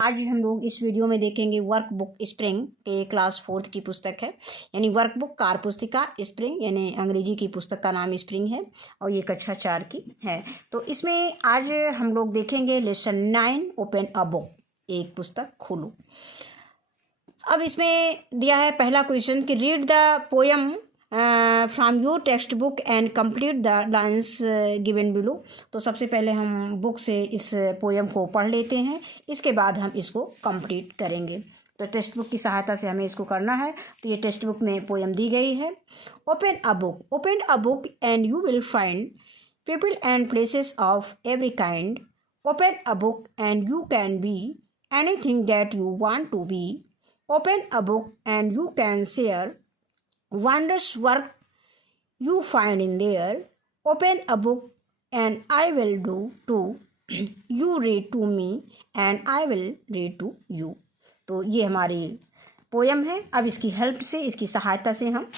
आज हम लोग इस वीडियो में देखेंगे वर्क बुक स्प्रिंग के क्लास 4th की पुस्तक है, यानी वर्क बुक कार्य पुस्तिका स्प्रिंग, यानी अंग्रेजी की पुस्तक का नाम स्प्रिंग है और ये कक्षा 4 की है। तो इसमें आज हम लोग देखेंगे लेसन 9 ओपन अ बुक, एक पुस्तक खोलो। अब इसमें दिया है पहला क्वेश्चन कि read the poem from your text book and complete the lines given below. तो सबसे पहले हम बुक से इस पोयम को पढ़ लेते हैं, इसके बाद हम इसको कंप्लीट करेंगे। तो टेक्स्ट बुक की सहायता से हमें इसको करना है। तो ये टेक्स्ट बुक में पोयम दी गई है। Open a book and you will find people and places of every kind. Open a book and you can be anything that you want to be. Open a book and you can share wondrous work you find in there. Open a book and I will do too. You read to me and I will read to you. तो ये हमारी poem है। अब इसकी help से, इसकी सहायता से हम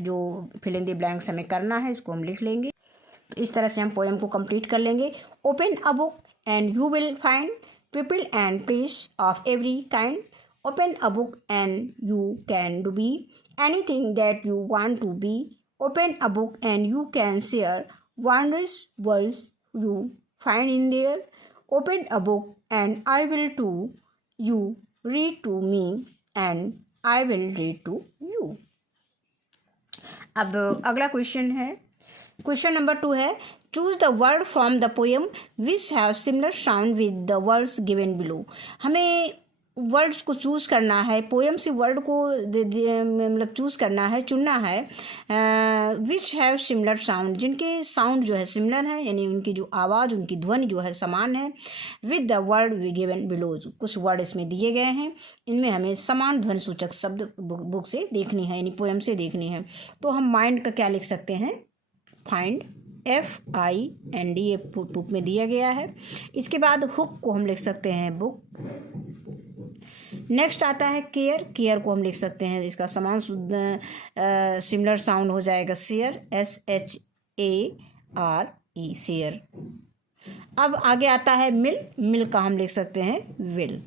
जो फिल इन द ब्लैंक्स हमें करना है इसको हम लिख लेंगे। तो इस तरह से हम पोयम को कंप्लीट कर लेंगे। Open a book and you will find people and place of every kind. Open a book and you can be anything that you want to be. Open a book and you can share wondrous worlds you find in there. Open a book and I will too. You read to me and I will read to you. अब अगला question है, question number 2 है, choose the word from the poem which have similar sound with the words given below. हमें words को choose करना है, poem से word को मतलब चूज़ करना है, चुनना है। विच हैव सिमिलर साउंड, जिनके साउंड जो है सिमिलर है, यानी उनकी जो आवाज़, उनकी ध्वनि जो है समान है। With the word given below, कुछ वर्ड इसमें दिए गए हैं, इनमें हमें समान ध्वनि सूचक शब्द बुक से देखनी है, यानी पोएम से देखनी है। तो हम माइंड का क्या लिख सकते हैं, फाइंड, FIND, ये बुक में दिया गया है। इसके बाद हुक को हम लिख सकते हैं बुक। नेक्स्ट आता है केयर को हम लिख सकते हैं, इसका समान सिमिलर साउंड हो जाएगा शेयर, SHARE, शेयर। अब आगे आता है मिल का हम लिख सकते हैं विल।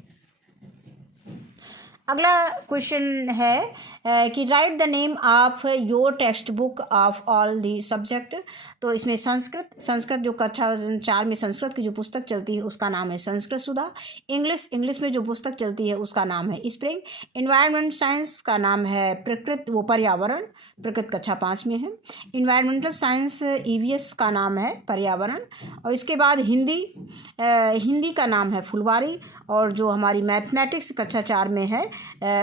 अगला क्वेश्चन है कि write the name of your text book of all the subject. तो इसमें संस्कृत जो कक्षा 4 में संस्कृत की जो पुस्तक चलती है उसका नाम है संस्कृत सुधा। इंग्लिश में जो पुस्तक चलती है उसका नाम है स्प्रिंग। इन्वायरमेंट साइंस का नाम है पर्यावरण, प्रकृति कक्षा 5 में है। इन्वायरमेंटल साइंस EVS का नाम है पर्यावरण। और इसके बाद हिंदी का नाम है फुलवारी। और जो हमारी मैथमेटिक्स कक्षा 4 में है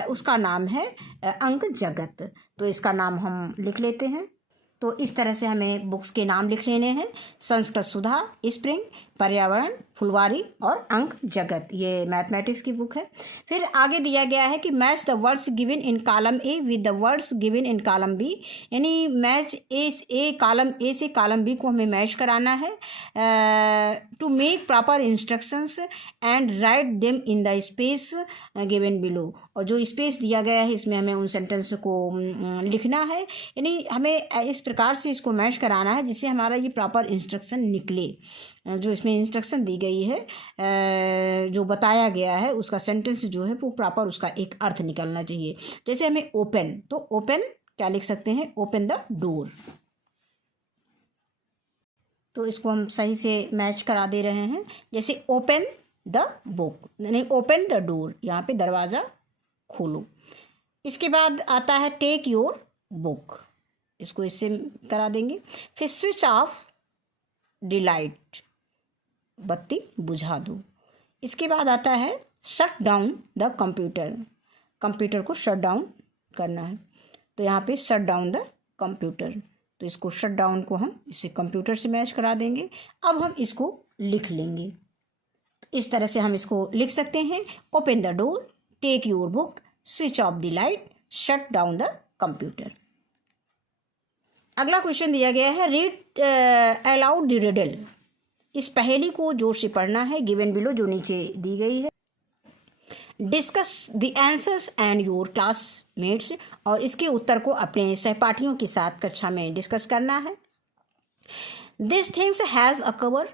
उसका नाम है अंक जगत। तो इसका नाम हम लिख लेते हैं। तो इस तरह से हमें बुक्स के नाम लिख लेने हैं, संस्कृत सुधा, स्प्रिंग, पर्यावरण, फुलवारी और अंक जगत। ये मैथमेटिक्स की बुक है। फिर आगे दिया गया है कि match the words given in column A with the words given in column B, यानी मैच कॉलम A से कॉलम B को हमें मैच कराना है। To make proper instructions and write them in the space given below. और जो space दिया गया है इसमें हमें उन सेंटेंस को लिखना है, यानी हमें इस प्रकार से इसको मैच कराना है जिससे हमारा ये प्रॉपर इंस्ट्रक्शन निकले। जो इसमें इंस्ट्रक्शन दी गई है, जो बताया गया है उसका सेंटेंस जो है वो प्रॉपर उसका एक अर्थ निकलना चाहिए। जैसे हमें ओपन, तो ओपन क्या लिख सकते हैं, ओपन द डोर। तो इसको हम सही से मैच करा दे रहे हैं। जैसे ओपन द बुक, नहीं ओपन द डोर, यहाँ पे दरवाज़ा खोलो। इसके बाद आता है टेक योर बुक, इसको इससे करा देंगे। फिर स्विच ऑफ डिलाइट, बत्ती बुझा दो। इसके बाद आता है शट डाउन द कंप्यूटर को शट डाउन करना है। तो यहाँ पे शट डाउन द कंप्यूटर, तो इसको शट डाउन को हम इसे कंप्यूटर से मैच करा देंगे। अब हम इसको लिख लेंगे। तो इस तरह से हम इसको लिख सकते हैं, open the door, take your book, switch off the light, shut down the computer. अगला क्वेश्चन दिया गया है, रीड अलाउड द रिडल। इस पहेली को जोर से पढ़ना है, गिवन बिलो जो नीचे दी गई है। Discuss the answers and your classmates, और इसके उत्तर को अपने सहपाठियों के साथ कक्षा में डिस्कस करना है। This things has a cover,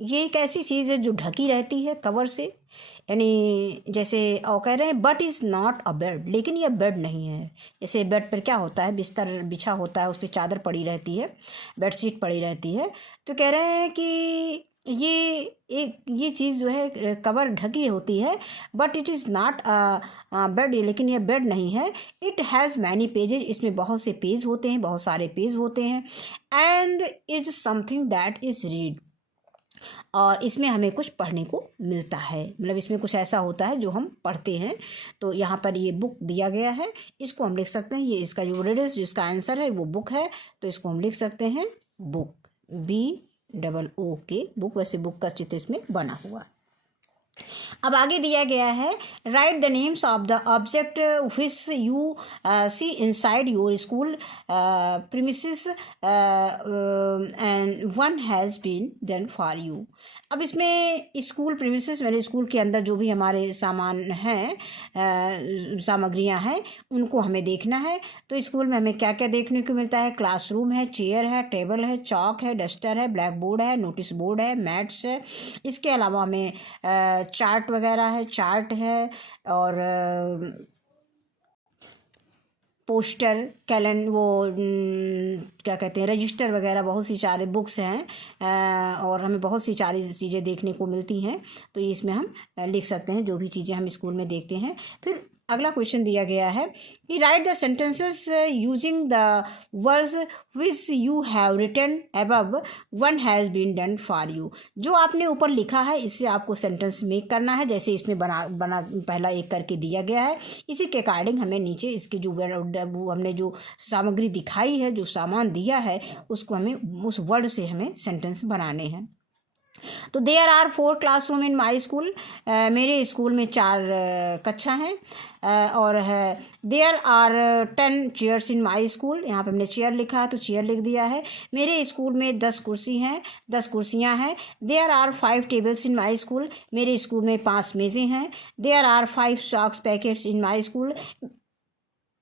ये एक ऐसी चीज़ है जो ढकी रहती है कवर से, यानी जैसे और कह रहे हैं but is not a bed, लेकिन यह बेड नहीं है। जैसे बेड पर क्या होता है, बिस्तर बिछा होता है, उस पर चादर पड़ी रहती है, बेडशीट पड़ी रहती है। तो कह रहे हैं कि ये चीज़ जो है कवर ढकी होती है, but it is not bed, लेकिन यह बेड नहीं है। इट हैज़ मैनी पेजेस, इसमें बहुत से पेज होते हैं, बहुत सारे पेज होते हैं। And is something that is read, और इसमें हमें कुछ पढ़ने को मिलता है, मतलब इसमें कुछ ऐसा होता है जो हम पढ़ते हैं। तो यहाँ पर ये बुक दिया गया है, इसको हम लिख सकते हैं, ये इसका जो वर्ड है, जो इसका आंसर है वो बुक है, तो इसको हम लिख सकते हैं बुक, BOOK बुक। वैसे बुक का चित्र इसमें बना हुआ। अब आगे दिया गया है, write the names of the object which you see inside your school premises and one has been done for you. अब इसमें स्कूल प्रीमिसेस मेरे स्कूल के अंदर जो भी हमारे सामान हैं, सामग्रियां हैं, उनको हमें देखना है। तो स्कूल में हमें क्या क्या देखने को मिलता है, क्लासरूम है, चेयर है, टेबल है, चॉक है, डस्टर है, ब्लैक बोर्ड है, नोटिस बोर्ड है, मैट्स है। इसके अलावा हमें चार्ट वगैरह है, चार्ट है, और पोस्टर, वो क्या कहते हैं, रजिस्टर वगैरह, बहुत सी सारे बुक्स हैं, और हमें बहुत सी सारी चीज़ें देखने को मिलती हैं। तो इसमें हम लिख सकते हैं जो भी चीज़ें हम स्कूल में देखते हैं। फिर अगला क्वेश्चन दिया गया है कि write the sentences using the words which you have written above, one has been done for you. जो आपने ऊपर लिखा है इससे आपको सेंटेंस मेक करना है, जैसे इसमें बना पहला एक करके दिया गया है। इसी के अकॉर्डिंग हमें नीचे इसके जो वो हमने जो सामग्री दिखाई है, जो सामान दिया है, उसको हमें उस वर्ड से हमें सेंटेंस बनाने हैं। तो there are 4 classroom in my school, मेरे स्कूल में 4 कक्षा हैं, और है there are 10 chairs in my school, यहाँ पे हमने चेयर लिखा है तो चेयर लिख दिया है। मेरे स्कूल में 10 कुर्सी हैं, 10 कुर्सियाँ हैं। There are 5 tables in my school, मेरे स्कूल में 5 मेज़ें हैं। There are 5 socks packets in my school,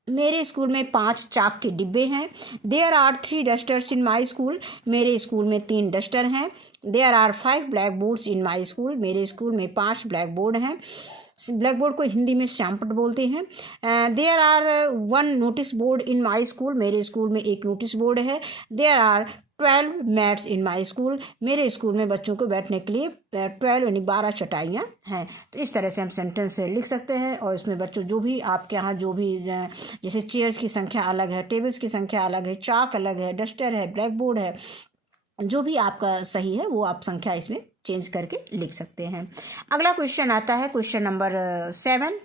मेरे स्कूल में 5 चाक के डिब्बे हैं। There are 3 dusters in my school, मेरे स्कूल में 3 डस्टर हैं। There are 5 blackboards in my school, मेरे स्कूल में 5 ब्लैक बोर्ड हैं। ब्लैक बोर्ड को हिंदी में श्यामपट बोलते हैं। There are 1 notice board in my school, मेरे स्कूल में 1 नोटिस बोर्ड है। There are 12 mats in my school, मेरे स्कूल में बच्चों को बैठने के लिए 12 यानी 12 चटाइयाँ हैं। तो इस तरह से हम सेंटेंस लिख सकते हैं, और इसमें बच्चों जो भी आपके यहाँ जो भी जैसे चेयर्स की संख्या अलग है, टेबल्स की संख्या अलग है, चाक अलग है, डस्टर है, ब्लैक बोर्ड है, जो भी आपका सही है वो आप संख्या इसमें चेंज करके लिख सकते हैं। अगला क्वेश्चन आता है question number 7,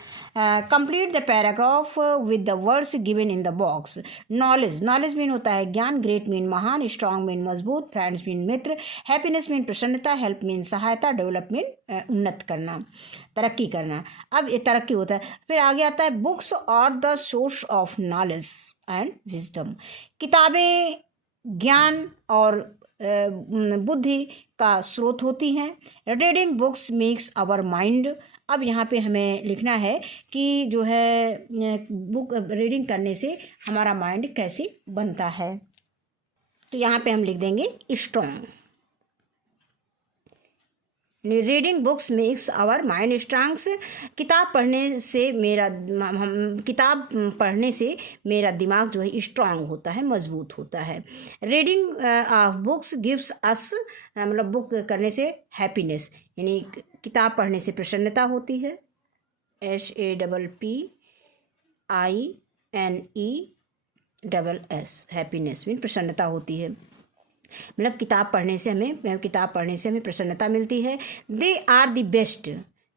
complete the paragraph with the words given in the box. Knowledge mean होता है ज्ञान, ग्रेट मीन महान, स्ट्रांग मीन मजबूत, फ्रेंड्स मीन मित्र, हैप्पीनेस मीन प्रसन्नता, हेल्प मीन सहायता, डेवलप मीन उन्नत करना, तरक्की करना। अब ये तरक्की होता है। फिर आगे आता है books are the source of knowledge and wisdom, किताबें ज्ञान और बुद्धि का स्रोत होती हैं। Reading books makes our mind, अब यहाँ पे हमें लिखना है कि जो है बुक रीडिंग करने से हमारा माइंड कैसे बनता है। तो यहाँ पे हम लिख देंगे strong. Reading books makes our mind strongs, किताब पढ़ने से मेरा दिमाग जो है स्ट्रांग होता है, मजबूत होता है। रीडिंग बुक्स गिव्स अस, मतलब बुक करने से हैप्पीनेस, यानी किताब पढ़ने से प्रसन्नता होती है, HAPPINESS, हैप्पीनेस मीन प्रसन्नता होती है, मतलब किताब पढ़ने से हमें प्रसन्नता मिलती है। दे आर द बेस्ट,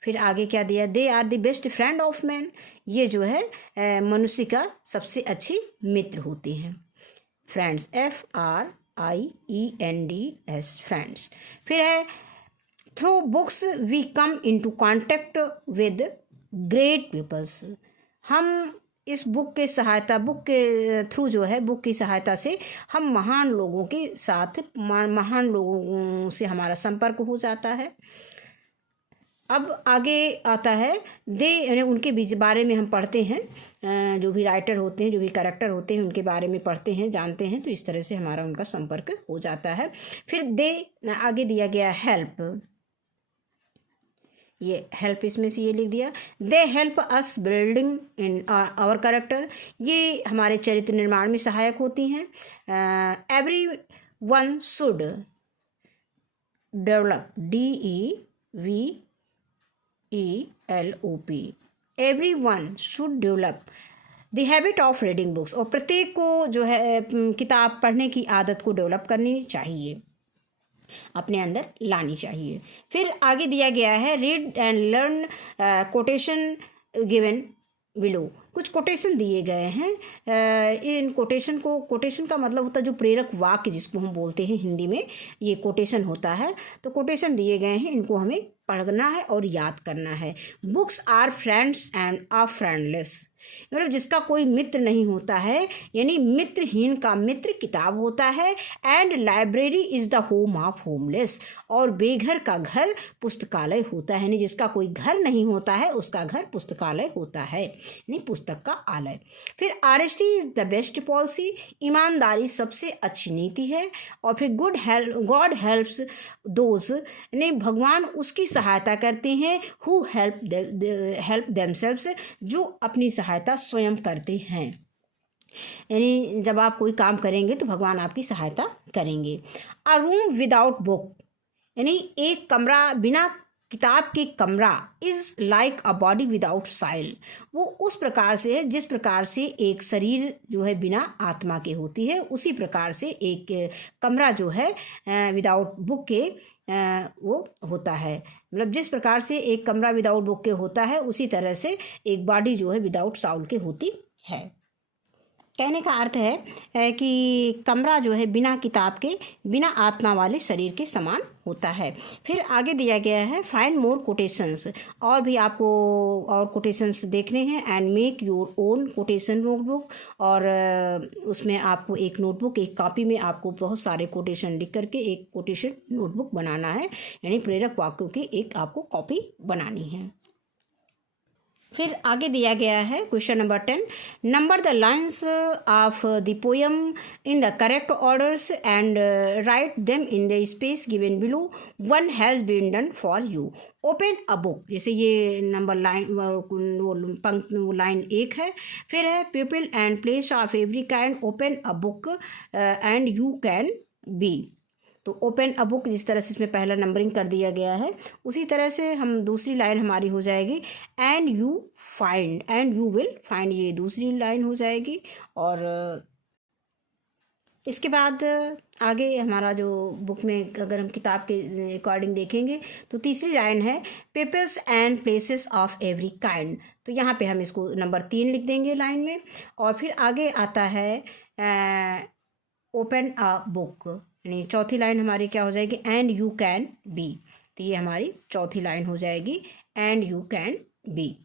फिर आगे क्या दिया, they are the best friend of man, ये जो है मनुष्य का सबसे अच्छे मित्र होते हैं। Friends, FRIENDS, friends. फिर है through books we come into contact with great peoples, हम इस बुक के थ्रू जो है बुक की सहायता से हम महान लोगों से हमारा संपर्क हो जाता है। अब आगे आता है दे, यानी उनके बीच बारे में हम पढ़ते हैं, जो भी राइटर होते हैं, जो भी कैरेक्टर होते हैं, उनके बारे में पढ़ते हैं, जानते हैं, तो इस तरह से हमारा उनका संपर्क हो जाता है। फिर दे आगे दिया गया हेल्प, ये हेल्प इसमें से ये लिख दिया, they help us building in our character, ये हमारे चरित्र निर्माण में सहायक होती हैं। Everyone should develop, DEVELOP, everyone should develop the habit of reading books, और प्रत्येक को जो है किताब पढ़ने की आदत को डेवलप करनी चाहिए, अपने अंदर लानी चाहिए। फिर आगे दिया गया है read and learn quotation given below, कुछ कोटेशन दिए गए हैं। इन कोटेशन का मतलब होता है जो प्रेरक वाक्य जिसको हम बोलते हैं हिंदी में, ये कोटेशन होता है। तो कोटेशन दिए गए हैं, इनको हमें पढ़ना है और याद करना है। Books are friends and are friendless, मतलब जिसका कोई मित्र नहीं होता है, यानी मित्रहीन का मित्र किताब होता है। And library is the home of homeless, और बेघर का घर पुस्तकालय होता है, यानी जिसका कोई घर नहीं होता है उसका घर पुस्तकालय होता है, यानी पुस्तक का आलय। फिर honesty is the best policy, ईमानदारी सबसे अच्छी नीति है। और फिर गॉड हेल्प्स दोज, यानी भगवान उसकी सहायता करते हैं, हु हेल्प देमसेल्व्स, जो अपनी सहायता स्वयं करते हैं, यानी जब आप कोई काम करेंगे तो भगवान आपकी सहायता करेंगे। अ रूम विदाउट बुक, यानी एक कमरा बिना किताब के कमरा, is like a body without soul, वो उस प्रकार से है जिस प्रकार से एक शरीर जो है बिना आत्मा के होती है, उसी प्रकार से एक कमरा जो है विदाउट बुक के वो होता है। मतलब जिस प्रकार से एक कमरा विदाउट बुक के होता है, उसी तरह से एक बॉडी जो है विदाउट साउल के होती है। कहने का अर्थ है कि कमरा जो है बिना किताब के, बिना आत्मा वाले शरीर के समान होता है। फिर आगे दिया गया है फाइंड मोर कोटेशंस, और भी आपको और कोटेशंस देखने हैं। And make your own quotation notebook, और उसमें आपको एक नोटबुक, एक कॉपी में आपको बहुत सारे कोटेशन लिख करके एक कोटेशन नोटबुक बनाना है, यानी प्रेरक वाक्यों की एक आपको कॉपी बनानी है। फिर आगे दिया गया है question number 10, number the lines of the poem in the correct orders and write them in the space given below, one has been done for you, open a book, जैसे ये नंबर लाइन 1 है। फिर है people and place of every kind, open a book and you can be, तो open a book जिस तरह से इसमें पहला नंबरिंग कर दिया गया है, उसी तरह से हम दूसरी लाइन हमारी हो जाएगी and you find, and you will find, ये दूसरी लाइन हो जाएगी। और इसके बाद आगे हमारा जो बुक में अगर हम किताब के अकॉर्डिंग देखेंगे तो तीसरी लाइन है peoples and places of every kind, तो यहाँ पे हम इसको नंबर 3 लिख देंगे लाइन में। और फिर आगे आता है ओपन अ बुक, यानी चौथी लाइन हमारी क्या हो जाएगी, एंड यू कैन बी, तो ये हमारी चौथी लाइन हो जाएगी, एंड यू कैन बी।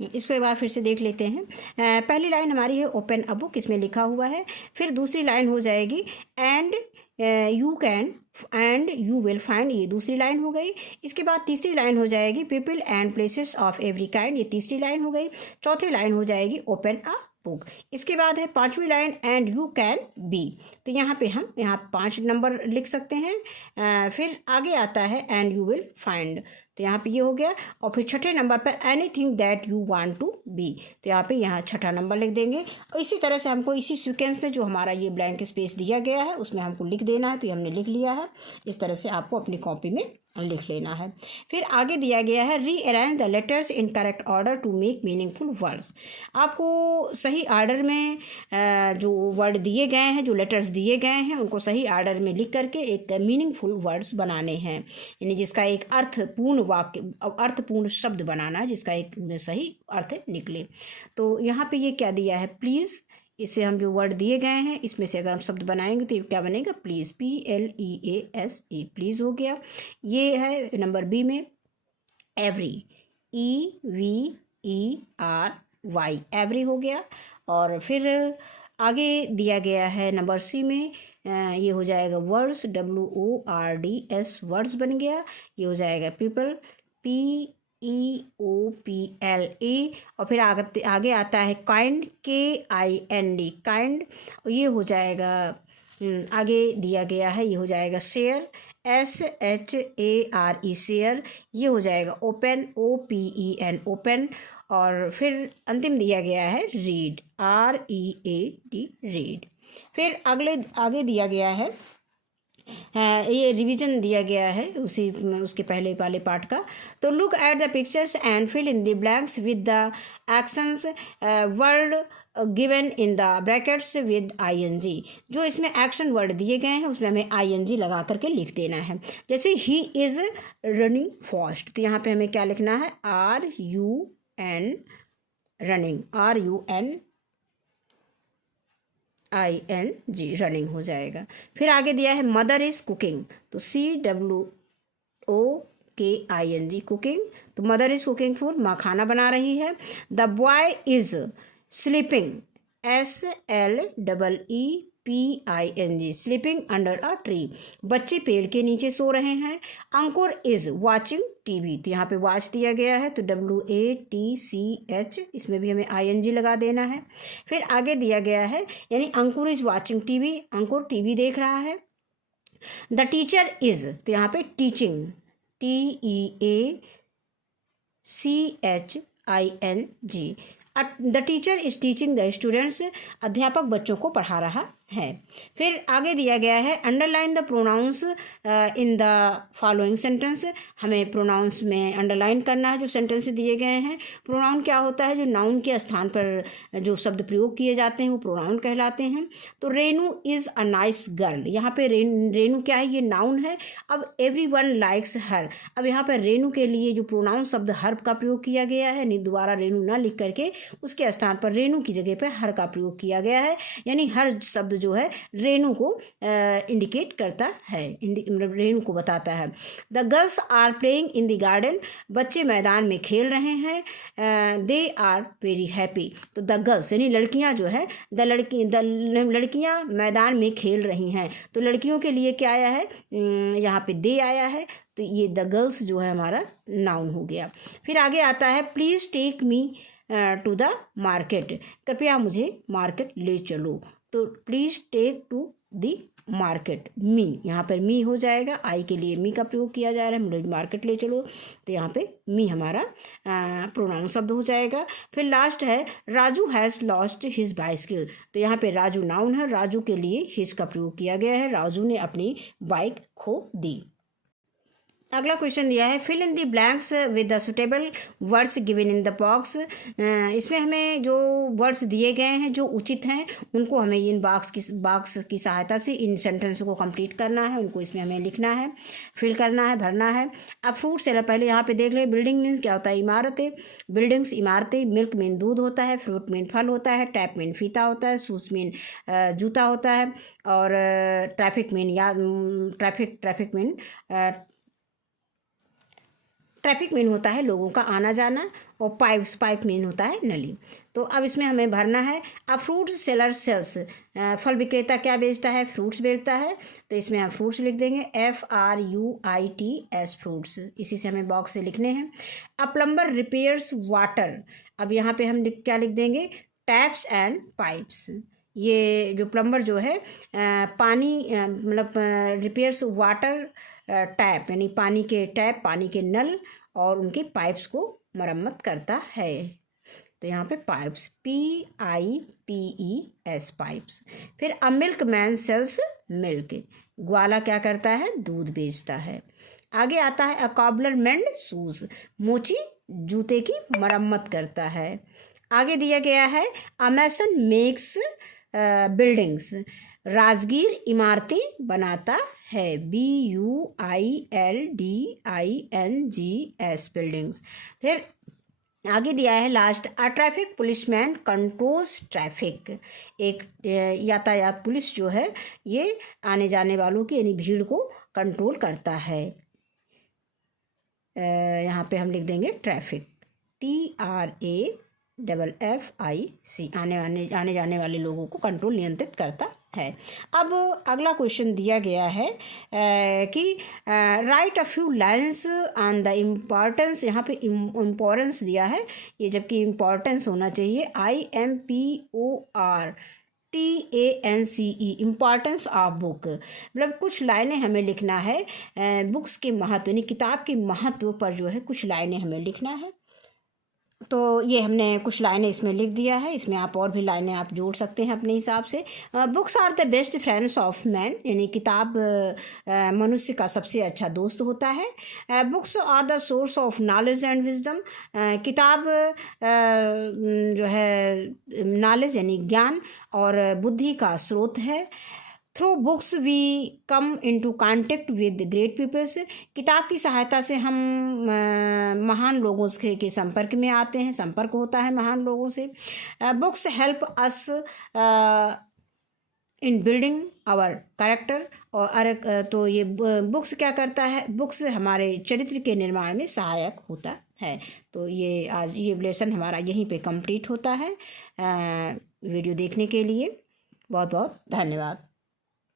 इसको एक बार फिर से देख लेते हैं। पहली लाइन हमारी है ओपन अ बुक, इसमें लिखा हुआ है। फिर दूसरी लाइन हो जाएगी and you can and you will find, ये दूसरी लाइन हो गई। इसके बाद तीसरी लाइन हो जाएगी people and places of every kind, ये तीसरी लाइन हो गई। चौथी लाइन हो जाएगी ओपन अ बुक। इसके बाद है पांचवी line and you can be, तो यहाँ पे हम 5 नंबर लिख सकते हैं। फिर आगे आता है एंड यू विल फाइंड, तो यहाँ पे ये हो गया। और फिर छठे नंबर पर anything that you want to be, तो यहाँ पे यहाँ छठा नंबर लिख देंगे। और इसी तरह से हमको इसी सीक्वेंस में जो हमारा ये ब्लैंक स्पेस दिया गया है उसमें हमको लिख देना है, तो ये हमने लिख लिया है। इस तरह से आपको अपनी कॉपी में लिख लेना है। फिर आगे दिया गया है rearrange the letters in correct order to make meaningful words, आपको सही आर्डर में जो वर्ड दिए गए हैं, जो लेटर्स दिए गए हैं, उनको सही आर्डर में लिख करके एक मीनिंगफुल वर्ड्स बनाने हैं, यानी जिसका एक अर्थपूर्ण वाक्य, अर्थपूर्ण शब्द बनाना है, जिसका एक सही अर्थ निकले। तो यहाँ पे ये क्या दिया है, प्लीज़, इससे हम जो वर्ड दिए गए हैं इसमें से अगर हम शब्द बनाएंगे तो ये क्या बनेगा, प्लीज़, PLEASE, प्लीज़ हो गया। ये है नंबर बी में एवरी, EVERY, एवरी हो गया। और फिर आगे दिया गया है नंबर सी में ये हो जाएगा वर्ड्स, WORDS, वर्ड्स बन गया। ये हो जाएगा पीपल, PEOPLE, और फिर आगे आता है काइंड, KIND, काइंड, ये हो जाएगा आगे दिया गया है, ये हो जाएगा शेयर, SHARE, शेयर, ये हो जाएगा ओपन, OPEN, ओपन, और फिर अंतिम दिया गया है रीड, READ, रीड। फिर आगे दिया गया है, ये रिवीजन दिया गया है उसके पहले वाले पार्ट का। तो look at the pictures and fill in the blanks with the actions word given in the brackets with ING। जो इसमें एक्शन वर्ड दिए गए हैं उसमें हमें ING लगा करके लिख देना है। जैसे ही इज़ रनिंग फास्ट, तो यहाँ पे हमें क्या लिखना है, RUN, रनिंग, RUNING, रनिंग हो जाएगा। फिर आगे दिया है मदर इज़ कुकिंग, तो CWOKING, कुकिंग, तो मदर इज़ कुकिंग फूड, माँ खाना बना रही है। The boy is sleeping, SLEEPING, sleeping under a tree, बच्चे पेड़ के नीचे सो रहे हैं। अंकुर इज़ वॉचिंग TV, तो यहाँ पे वॉच दिया गया है, तो WATCH, इसमें भी हमें ING लगा देना है। फिर आगे दिया गया है, यानी Ankur is watching TV, Ankur TV देख रहा है। द टीचर इज़, तो यहाँ पे teaching, TEACHING, the teacher is teaching the students, अध्यापक बच्चों को पढ़ा रहा है। फिर आगे दिया गया है underline the pronounce in the following sentence, हमें प्रोनाउंस में अंडरलाइन करना है जो सेंटेंस दिए गए हैं। प्रोनाउन क्या होता है, जो नाउन के स्थान पर जो शब्द प्रयोग किए जाते हैं वो प्रोनाउन कहलाते हैं। तो Renu is a nice girl, यहाँ पे रेनू क्या है, ये नाउन है। अब एवरीवन लाइक्स हर, अब यहाँ पर रेनू के लिए जो प्रोनाउन शब्द हर का प्रयोग किया गया है, दोबारा रेनू ना लिख करके उसके स्थान पर रेनू की जगह पर हर का प्रयोग किया गया है, यानी हर शब्द जो है रेनू को इंडिकेट करता है, मतलब रेनू को बताता है। The girls are playing in the garden, बच्चे मैदान में खेल रहे हैं। दे आर वेरी हैप्पी, तो द गर्ल्स यानी लड़कियां जो है, लड़कियां मैदान में खेल रही हैं, तो लड़कियों के लिए क्या आया है, यहाँ पे दे आया है, तो ये द गर्ल्स जो है हमारा नाउन हो गया। फिर आगे आता है please take me to the market, कृपया मुझे मार्केट ले चलो, तो please take to the market, me, यहाँ पर मी हो जाएगा, आई के लिए मी का प्रयोग किया जा रहा है, मुझे मार्केट ले चलो, तो यहाँ पे मी हमारा प्रोनाउन शब्द हो जाएगा। फिर लास्ट है Raju has lost his bicycle, तो यहाँ पे राजू नाउन है, राजू के लिए हिज का प्रयोग किया गया है, राजू ने अपनी बाइक खो दी। अगला क्वेश्चन दिया है fill in the blanks with the suitable words given in the box, इसमें हमें जो वर्ड्स दिए गए हैं जो उचित हैं उनको हमें इन बॉक्स की सहायता से इन सेंटेंस को कंप्लीट करना है, उनको इसमें हमें लिखना है, फिल करना है, भरना है। अब फ्रूट सेलर पहले यहाँ पे देख लें, बिल्डिंग मीन्स क्या होता है, इमारतें, बिल्डिंग्स इमारतें, मिल्क मीन दूध होता है, फ्रूट मीन फल होता है, टैप मीन फीता होता है, शूज मीन जूता होता है, और ट्रैफिक मीन होता है लोगों का आना जाना, और पाइप मीन होता है नली। तो अब इसमें हमें भरना है। अब फ्रूट्स सेलर सेल्स, फल विक्रेता क्या बेचता है, फ्रूट्स बेचता है, तो इसमें हम फ्रूट्स लिख देंगे, FRUITS, फ्रूट्स, इसी से हमें बॉक्स से लिखने हैं। अब प्लम्बर रिपेयर्स वाटर, अब यहाँ पे हम क्या लिख देंगे, टैप्स एंड पाइप्स, ये जो प्लम्बर जो है पानी मतलब रिपेयर्स वाटर टैप, यानी पानी के टैप, पानी के नल और उनके पाइप्स को मरम्मत करता है, तो यहाँ पे पाइप्स, PIPES, पाइप्स। फिर a milkman sells milk, ग्वाला क्या करता है, दूध बेचता है। आगे आता है अ कॉबलर मेंड शूज, मोची जूते की मरम्मत करता है। आगे दिया गया है अ मैसन मेक्स बिल्डिंग्स, राजगीर इमारतें बनाता है, BUILDINGS, बिल्डिंग्स। फिर आगे दिया है last a traffic policeman controls traffic, एक यातायात पुलिस जो है ये आने जाने वालों की यानी भीड़ को कंट्रोल करता है, यहाँ पे हम लिख देंगे ट्रैफिक, TRAFFIC, आने जाने वाले लोगों को कंट्रोल नियंत्रित करता है। अब अगला क्वेश्चन दिया गया है कि right a few lines on the importance, यहाँ पे इम्पोर्टेंस दिया है ये, जबकि इम्पॉर्टेंस होना चाहिए IMPORTANCE, इम्पॉर्टेंस ऑफ बुक। मतलब कुछ लाइनें हमें लिखना है बुक्स के महत्व, यानी किताब के महत्व पर जो है कुछ लाइनें हमें लिखना है। तो ये हमने कुछ लाइनें इसमें लिख दिया है, इसमें आप और भी लाइनें आप जोड़ सकते हैं अपने हिसाब से। Books are the best friends of man, यानी किताब मनुष्य का सबसे अच्छा दोस्त होता है। Books are the source of knowledge and wisdom, किताब जो है नॉलेज यानी ज्ञान और बुद्धि का स्रोत है। Through books we come into contact with great peoples, किताब की सहायता से हम महान लोगों के संपर्क में आते हैं, संपर्क होता है महान लोगों से। Books help us in building our character, और तो ये बुक्स क्या करता है, बुक्स हमारे चरित्र के निर्माण में सहायक होता है। तो ये आज ये लेसन हमारा यहीं पे कंप्लीट होता है। वीडियो देखने के लिए बहुत बहुत धन्यवाद।